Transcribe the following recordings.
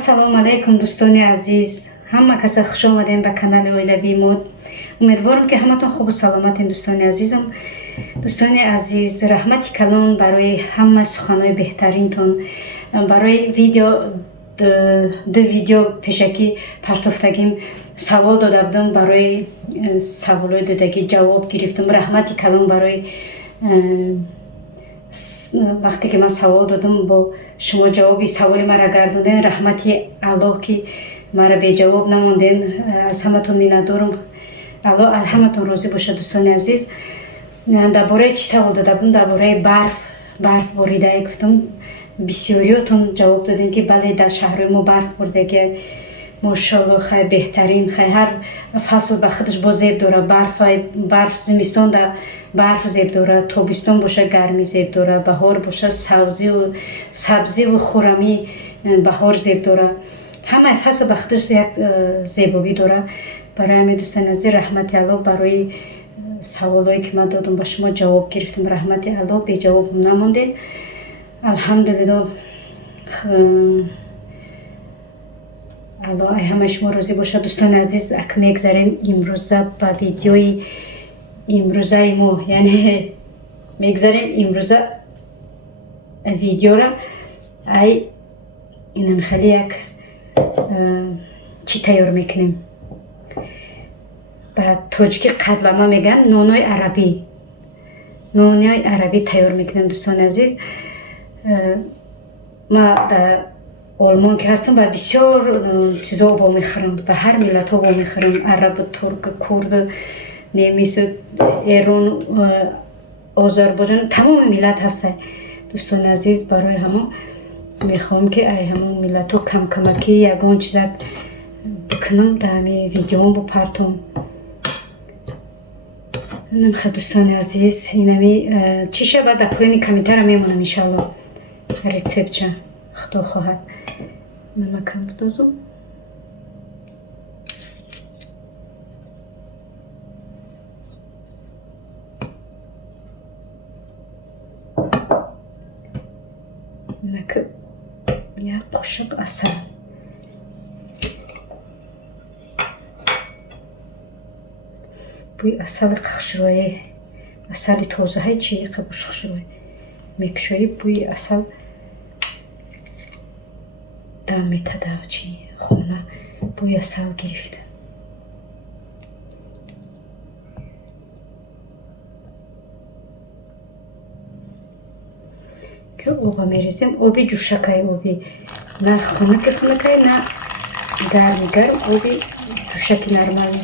Ассалому алайкум дӯстони азиз. Ҳама каса хуш омадем ба канали Оилавии мод. Умедворам ки ҳаматон хубу саломатен дӯстони азизам. Дӯстони азиз, раҳмати калон барои ҳама суханои беҳтаринтон. Барои ду видео пешакӣ партофтагим савол дода будам, барои саволои додагӣ ҷавоб гирифтам. Раҳмати калон барои вақте ки ман савол додам бо шумо ҷавоби саволи мара гардонден. Раҳмати Аллоҳ ки мара беҷавоб намонден. Аз ҳаматон миннатдорам. Аллоҳ ҳаматон розӣ бошад дӯстони азиз. Дар бораи чӣ савол дода будам? Дар бораи барф боридае гуфтам. бисёриётон ҷавоб додем ки бале дар шаҳрҳои мо барф боридагӣ мошалло хай беҳтарин, хай ҳар фасл ба худаш бо зеб дорад. Барф зимистон дар барф зеб дорад, тобистон боша гармӣ зеб дорад, баҳор боша сабзиву хӯрамӣ баҳор зеб дорад. ҳамаи фасл ба худаш як зебогӣ дорад. барои ҳамин дӯстони азиз, раҳмати Аллоҳ барои саволое ки ман додам ба шумо ҷавоб гирифтам. раҳмати Аллоҳ беҷавоб намондед. алҳамдулиллоҳ. аллоҳ ай ҳамаи шумо розӣ бошад дӯстони азиз. ак мегзарем имрӯза ба видеои имрӯзаи мо, яъне мегзарем имрӯза видеора ай намихали як чӣ тайёр мекунем. ба тоҷикӣ қадлама мегӯям, нонои арабӣ тайёр мекунем дӯстони азиз. ма дар олмон ки ҳастам ба бисёр чизо вомехӯрам, ба ҳар миллатҳо вомехӯрам. Арабу, турку, курду, немису, эрон, озарбойҷон, тамоми миллат ҳастанд дӯстони азиз. барои ҳамо мехоҳам ки ай ҳамон миллатҳо камакӣ ягон чизак бикунам дар ҳамин видеоам бупартом. намха дӯстони азиз, инами чӣ шабад дар поёни комментария мемонам иншаллоҳ. рецептча худо хоҳад. намакам бидозум. як қошуқ асал. бӯи асали хушрӯе, асали тозаҳаи чӣ қабуш хушрӯе мекушоӣ. бӯи асал дам метада чи хона. бӯи асал гирифта. ки оба мерезем. оби ҷӯшакай, оби на хунукай, на гарм, оби ҷӯшаки нормали.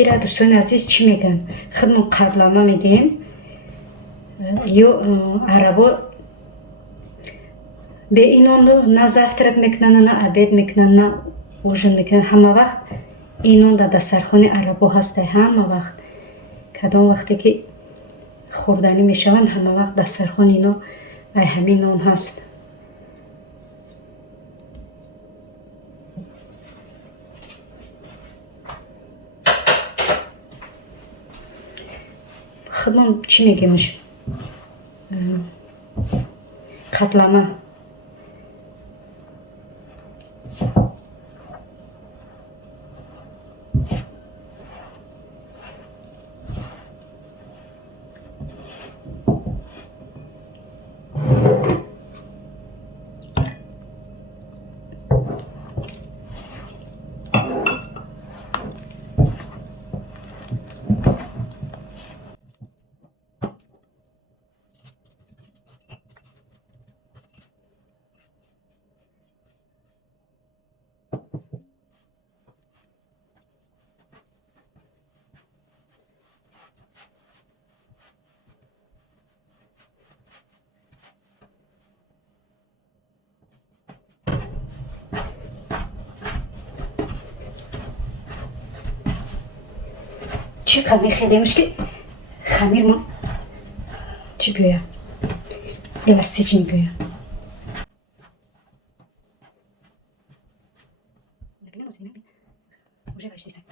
ира дӯстони азиз чӣ мегӯям? худмон қадлама мегӯем. ё арабо бе инон на завтрак мекунанд, на обед мекунанд, на ужин мекунанд. ҳама вақт инон дар дастархони арабо ҳастад. ҳама вақт кадом вақте ки хӯрданӣ мешаванд, ҳама вақт дастархони ино ай ҳамин нон ҳаст. худмон чӣ мегӯемш? қатлама. چقدر میخیلی مشکل خمیر ما چی بیایا؟ الاستیچین بیایا. ببینم از اینه موجه گشتیستن.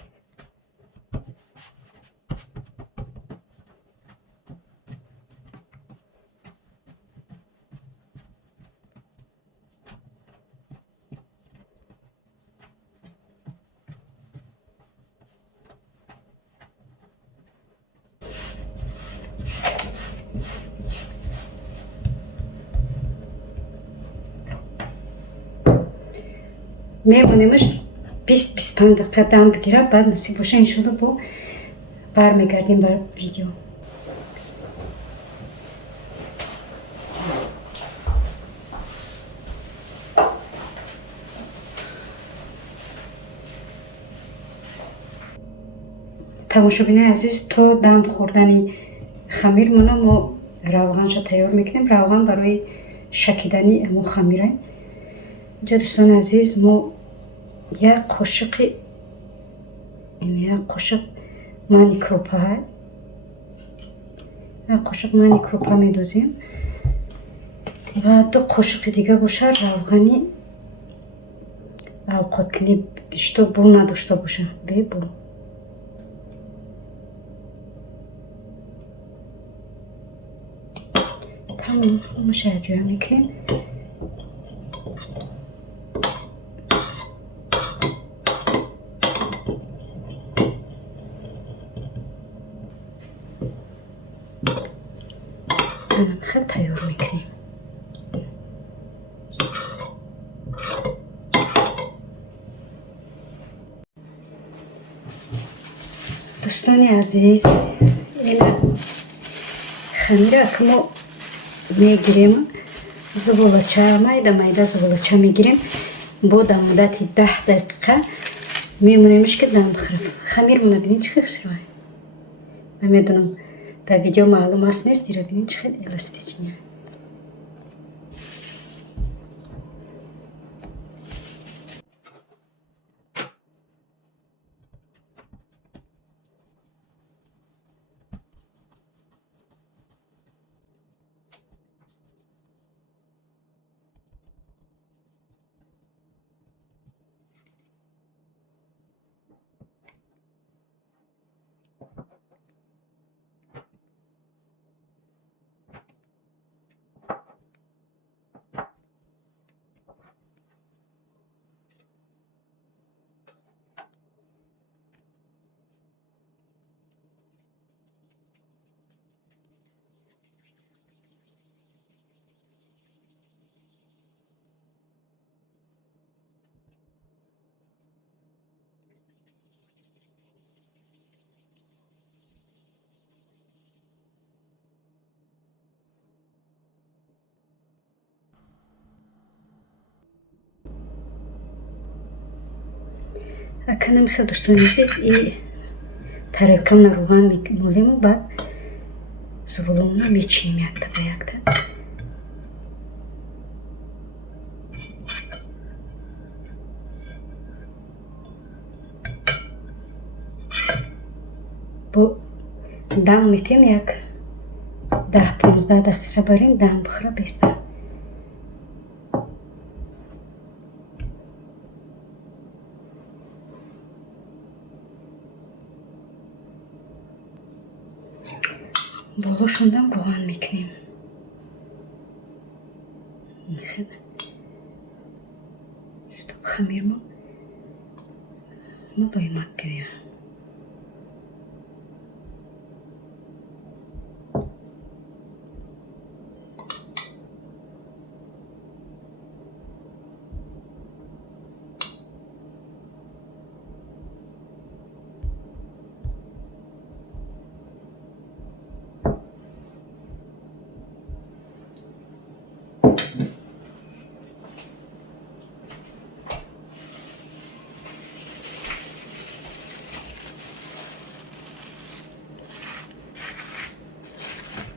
میمونیمش 20-25 دقیقه دم بگیره. بعد نصیب باشه انشالله با برمیگردیم بر ویدیو. تماشابین عزیز تا دم خوردن خمیر مونه ما روغنش تیار میکنیم. روغن برای شکیدنی امو خمیره. اینجا دوستان عزیز ما یک قاشق مانی کروپا میدازیم و 2 قاشق دیگه باشه روغنی اوقات کنی گشتا بو نداشته باشه. به بو تمام مشاهده میکنیم. خیلی تیار میکنیم. دوستان عزیز این خمیره که ما میگیریم زغالچه مایده زغالچه میگیریم با در مدت 10 دقیقه میمونیمش که دم بخوره. خمیر مونه بینید چه خیلی نمیدونم در ویدیو معلوم است نیست. دیره بینید چه خیلی الاستیچیه. اکنون خیلی دوستان عزیز این тарелкам на روغن میمالیم و بعد زغالمون رو میچینیم یک تا به یک تا. با دم میتیم یک 10-15 دقیقه برین دم بخوره بیسته. بالاشون دم روغن میکنیم. خیلی خمیر ما ملایمت بیاید.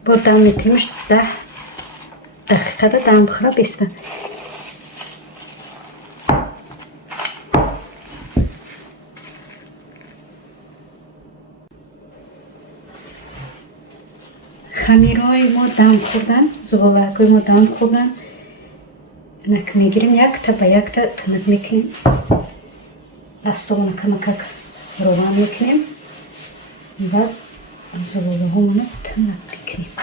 با دم میتیمش 10 دقیقه دم بخوره بیسته. хамирҳои мо дам хӯрдан, зуғулакҳои мо дам хӯрдан. Инак мегирем, якта ба якта тинак мекунем. Дастовона камакак рован мекунем ва зуғулаҳомона тинак мекунем.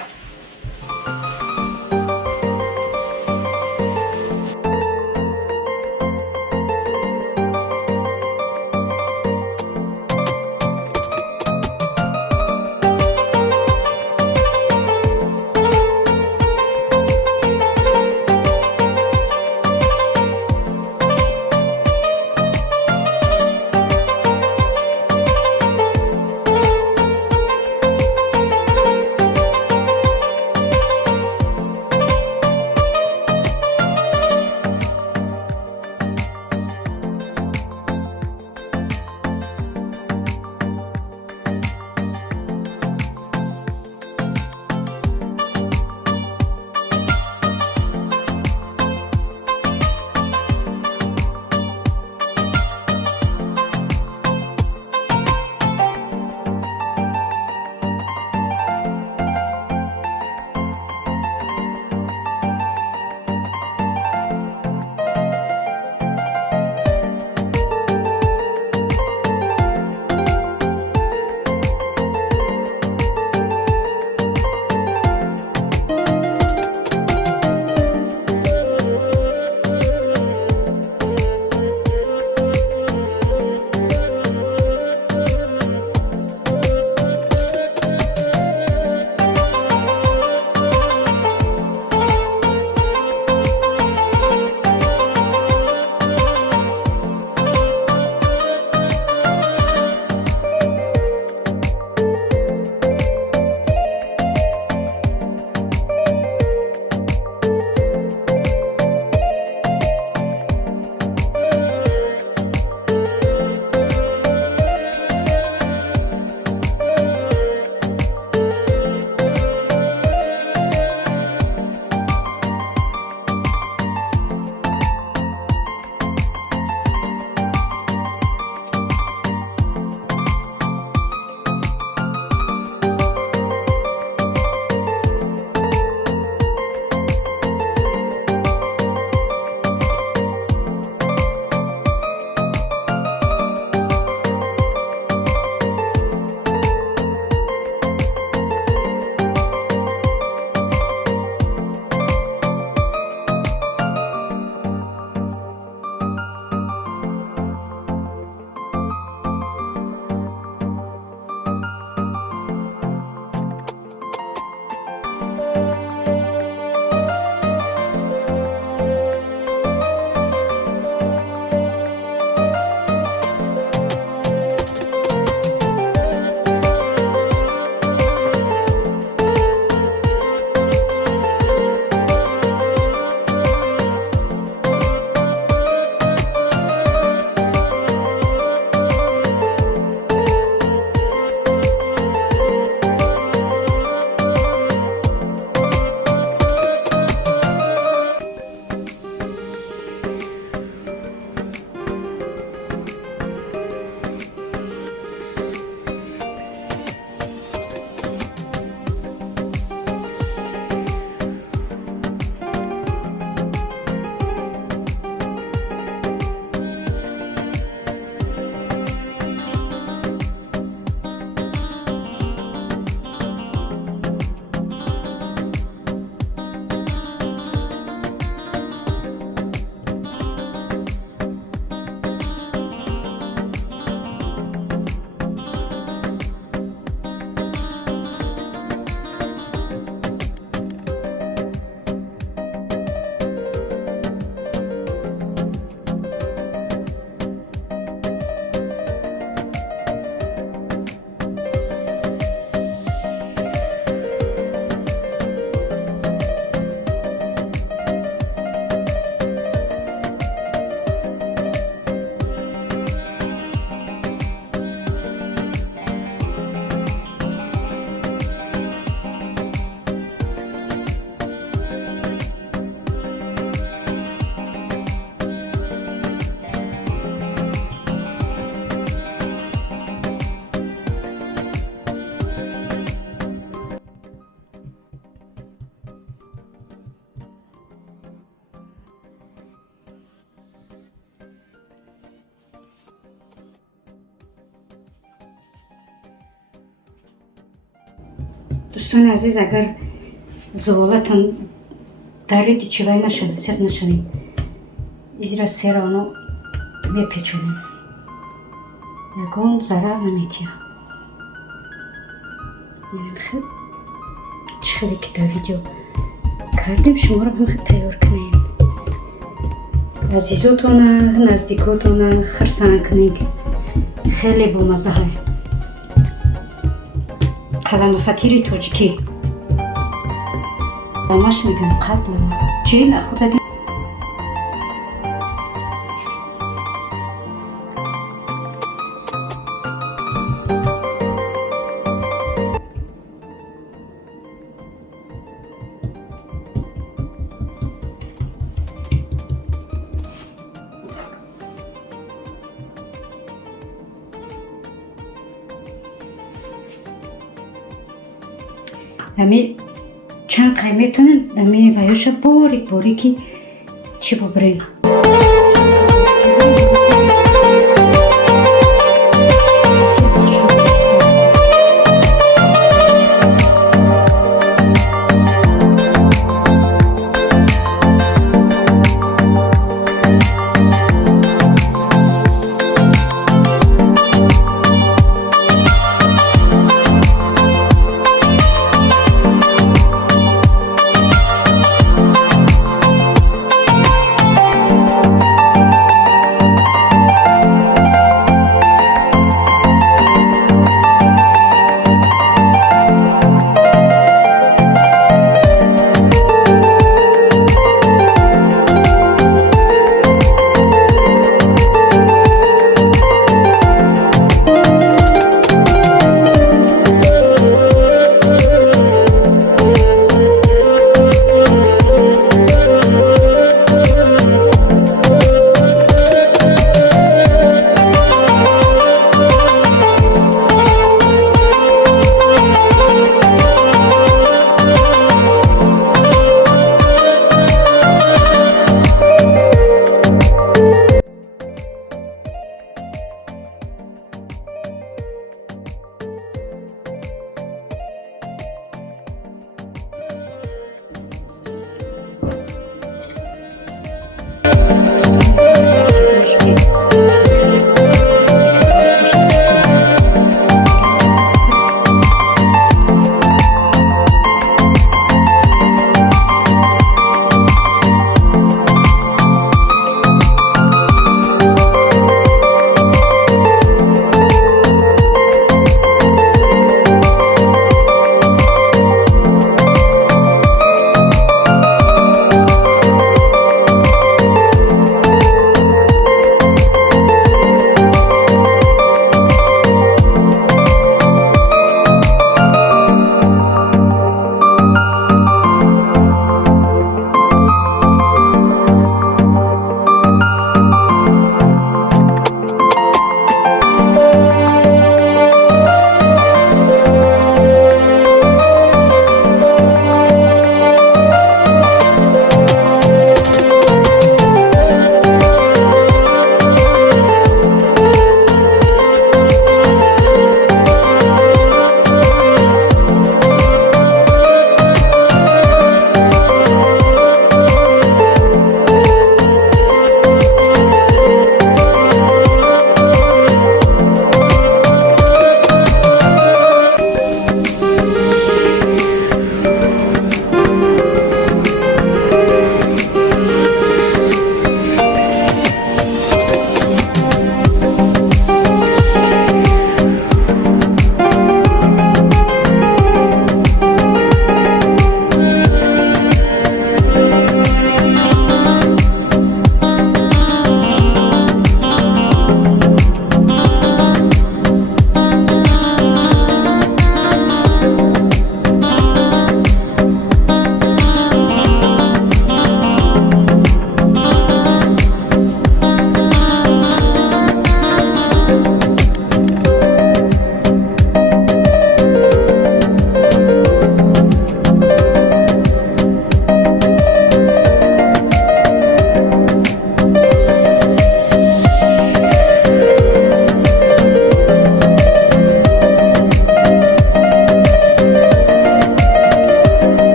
دوستان عزیز، اگر زغالتان دارید چیوای نشده، سرد نشده، این را سرانو بپیچونیم، یکون ضرر نمیتیم. میریم خیلی چخیلی که در ویدیو کردیم شما رو هم خیلی تیار کنین. عزیزاتون نزدیکاتون خرسان کنین، خیلی بامزه های. قلم فطیر تاجیکی دامش میگن قتل جیل خورده. امی چند قیمتون امی ویوش باریکی چی ببرین.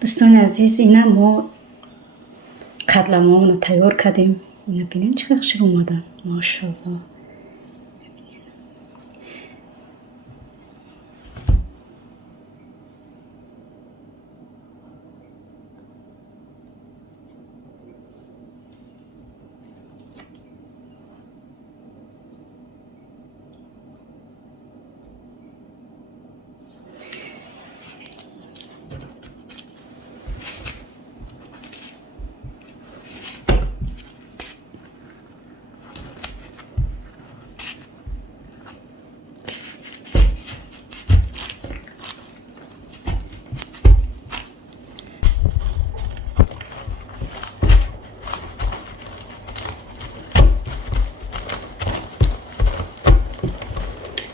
دوستان عزیز اینا ما قدلمامونو تیار کردیم. اینا بینین چقدر شیر اومدن ماشاءالله.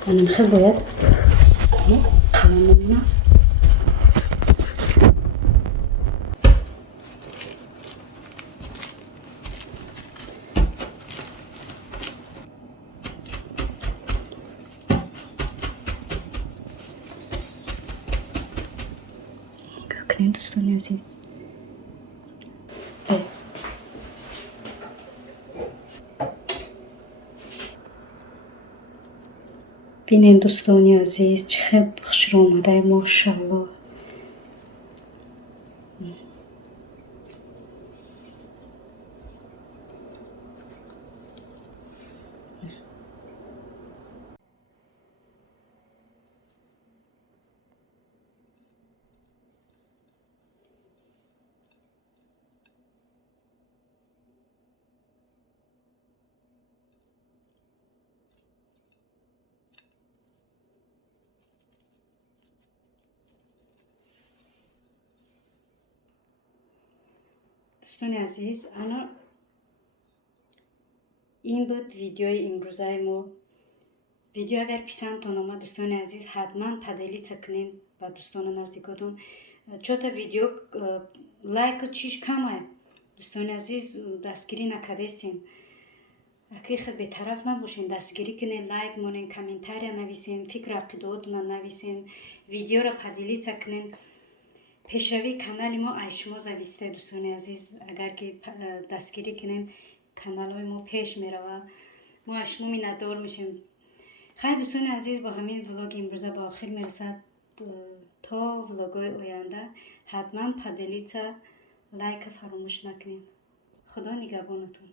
منم خیلی باید قلممونو نگاه کنین دوستان عزیز. بینین دوستان عزیز چقدر خوش اومده ماشاءالله. دوستان عزیز انا این بود ویدیوی امروزه ما. ویدیو اگر پسندتون آمد دوستان عزیز حتما پدیلیت کنین با دوستان نزدیکاتون. چون تا ویدیو لایک چیش کمه دوستان عزیز دستگیری نکردستین. اکی خیلی بی‌طرف نباشین، دستگیری کنین، لایک مونین، کامنتاری نویسین، فکر عقیده‌هاتون نویسین، ویدیو را پدیلیت کنین. پیشروی کانال ما ایشما زویسته دوستان عزیز. اگر که دستگیری کنین کانال های ما پیش میروه، ما ایشما میندار میشیم. خیلی دوستان عزیز با همین ولاگ امروزه با آخر میرسد. تا ولاگ‌های آینده حتما پدیلیت لایک فراموش نکنین. خدا نگهبانتون.